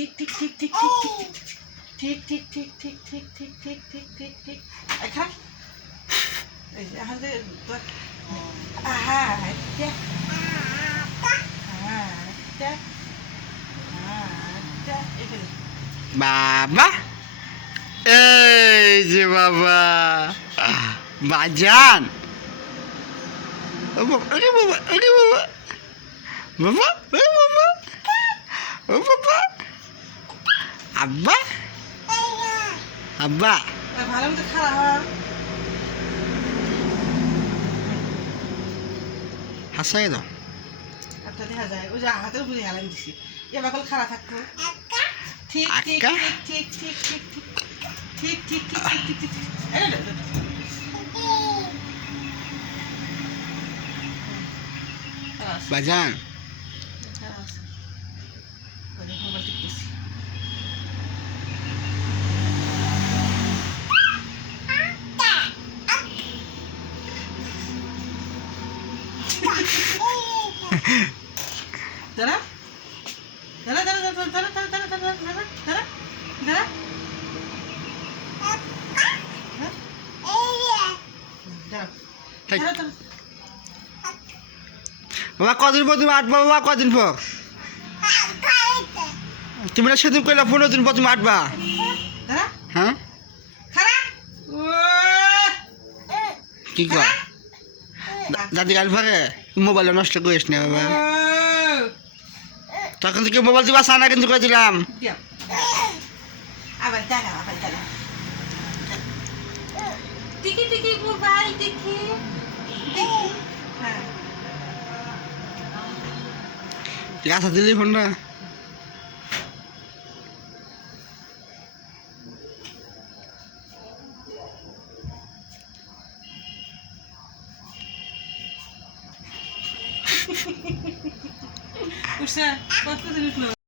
ঠিক ঠিক ঠিক ঠিক ঠিক ঠিক ঠিক ঠিক ঠিক ঠিক ঠিক ঠিক ঠিক ঠিক খা এই যে এখন যে হ্যাঁ বাবা এই যে বাবা বাজান ও বাবা আরে বাবা আরে বাবা বাবা ও বাবা ও বাবা আব্বা আব্বা ভালো মতো খারাপ হাসাই দাও একটা দেখা যায় ওই যে হাতের উপরে হেলান দিছি এবার কল খারাপ থাকতো ঠিক ঠিক ঠিক ঠিক ঠিক ঠিক ঠিক ঠিক ঠিক ঠিক ঠিক বাজান মোবাইল টিপতেছি দাঁড়া দাঁড়া দাঁড়া দাঁড়া দাঁড়া দাঁড়া দাঁড়া দাঁড়া দাঁড়া দাঁড়া দাঁড়া বাবা কদিন পর তুমি আটবা বাবা কদিন পর তুমি না সেদিন কইলা 15 দিন পর তুমি আটবা হ্যাঁ কি কর দাদি গাল পারে মোবাইল নষ্ট করিস না বাবা তখন থেকে মোবাইল দিবা সানা কিন্তু করে দিলাম আবার দাঁড়া আবার দাঁড়া দেখি দেখি মোবাইল দেখি দেখি হ্যাঁ গাছা দিলি ফোনটা উঠছে কত দিন